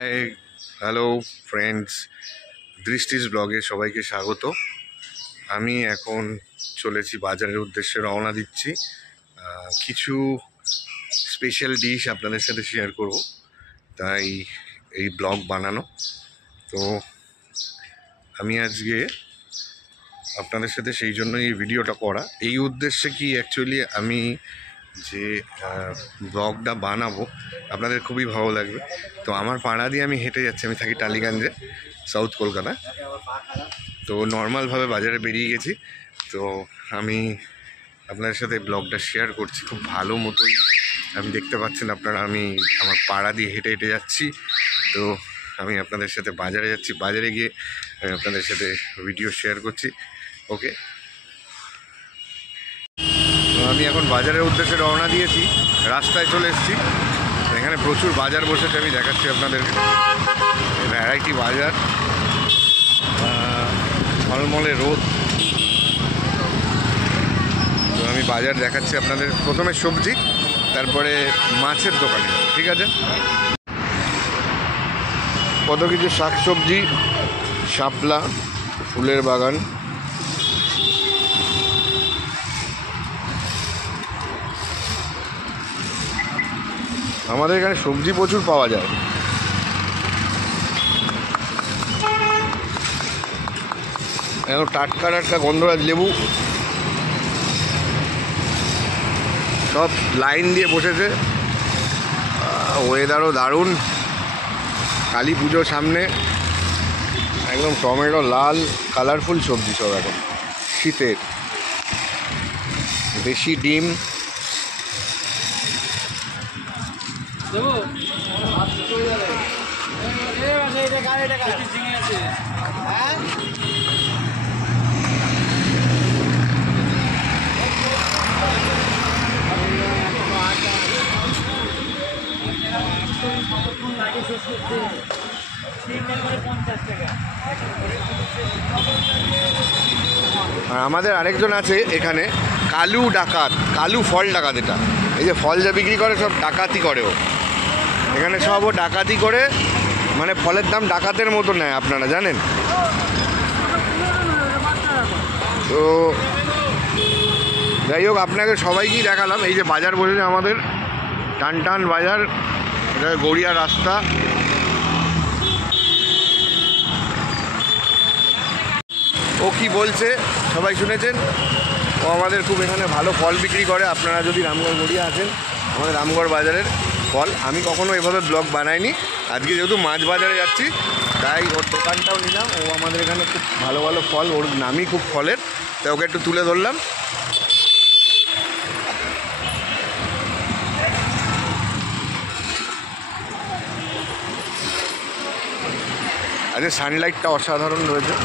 Hello friends, দৃষ্টিস ব্লগে সবাইকে স্বাগত। আমি এখন চলেছি বাজারের উদ্দেশ্যে, রওনা দিচ্ছি। কিছু স্পেশাল ডিশ আপনাদের সাথে শেয়ার করব, তাই এই ব্লগ বানানো। তো আমি আজকে আপনাদের সাথে সেই জন্য এই ভিডিওটা করা। এই উদ্দেশ্যে কি অ্যাকচুয়ালি আমি যে ব্লগটা বানাবো আপনাদের খুবই ভালো লাগবে। তো আমার পাড়া দিয়ে আমি হেঁটে যাচ্ছি, আমি থাকি টালিগঞ্জে, সাউথ কলকাতা। তো নর্মালভাবে বাজারে বেরিয়ে গেছি, তো আমি আপনাদের সাথে ব্লগটা শেয়ার করছি। খুব ভালো মতোই আমি দেখতে পাচ্ছেন আপনারা, আমি আমার পাড়া দিয়ে হেঁটে হেঁটে যাচ্ছি। তো আমি আপনাদের সাথে বাজারে যাচ্ছি, বাজারে গিয়ে আমি আপনাদের সাথে ভিডিও শেয়ার করছি। ওকে, তো আমি এখন বাজারের উদ্দেশ্যে রওনা দিয়েছি, রাস্তায় চলে এসেছি। এখানে প্রচুর বাজার বসেছে, আমি দেখাচ্ছি আপনাদেরকে। ভ্যারাইটি বাজার, ঝলমলে রোদ। তো আমি বাজার দেখাচ্ছি আপনাদের। প্রথমে সবজি, তারপরে মাছের দোকানে, ঠিক আছে? কত কিছু শাক সবজি, শাপলা, ফুলের বাগান। আমাদের এখানে সবজি প্রচুর পাওয়া যায়। এখন টাটকা টাটকা গন্ধরাজ লেবু সব লাইন দিয়ে বসেছে। ওয়েদারও দারুণ, কালী পুজো সামনে, একদম টমেটো লাল কালারফুল সবজি সব এখন শীতের। দেশি ডিম, আর আমাদের আরেকজন আছে এখানে, কালু ডাকাত, কালু ফল ডাকাত। এটা এই যে ফল যা বিক্রি করে সব ডাকাতি করে ও। এখানে সব ও ডাকাতি করে, মানে ফলের দাম ডাকাতের মতো নেয়, আপনারা জানেন তো। যাই হোক, আপনাকে সবাইকেই দেখালাম। এই যে বাজার বসেছে আমাদের, টান টান বাজার, এটা গড়িয়া রাস্তা। ও কি বলছে সবাই শুনেছেন, ও আমাদের খুব এখানে ভালো ফল বিক্রি করে। আপনারা যদি রামগড় গড়িয়া আসেন, আমাদের রামগড় বাজারের ফল, আমি কখনো এভাবে ব্লগ বানাইনি। আজকে যেহেতু মাছ বাজারে যাচ্ছি, তাই ওর দোকানটাও নিলাম। ও আমাদের এখানে খুব ভালো ভালো ফল, ওর নামই খুব ফলের, তাই ওকে একটু তুলে ধরলাম। আজকে সানলাইটটা অসাধারণ রয়েছে।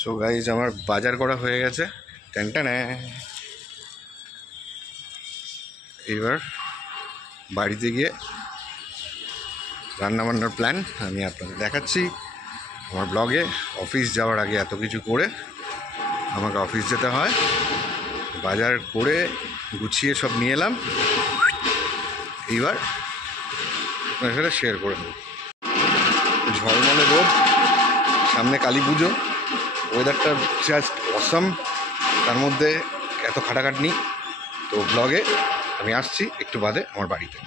সো গাইজ, আমার বাজার করা হয়ে গেছে। টানটানা, এবার বাড়িতে গিয়ে রান্নাবান্নার প্ল্যান আমি আপনাদের দেখাচ্ছি আমার ব্লগে। অফিস যাওয়ার আগে এত কিছু করে আমাকে অফিস যেতে হয়। বাজার করে গুছিয়ে সব নিয়ে এলাম, এইবার আপনার সাথে শেয়ার করে দেবো। ঝলমলে রোদ, সামনে কালী পুজো, ওয়েদারটা জাস্ট অসাম। তার মধ্যে এত খাটাখাটনি। তো ব্লগে আমি আসছি একটু বাদে আমার বাড়িতে।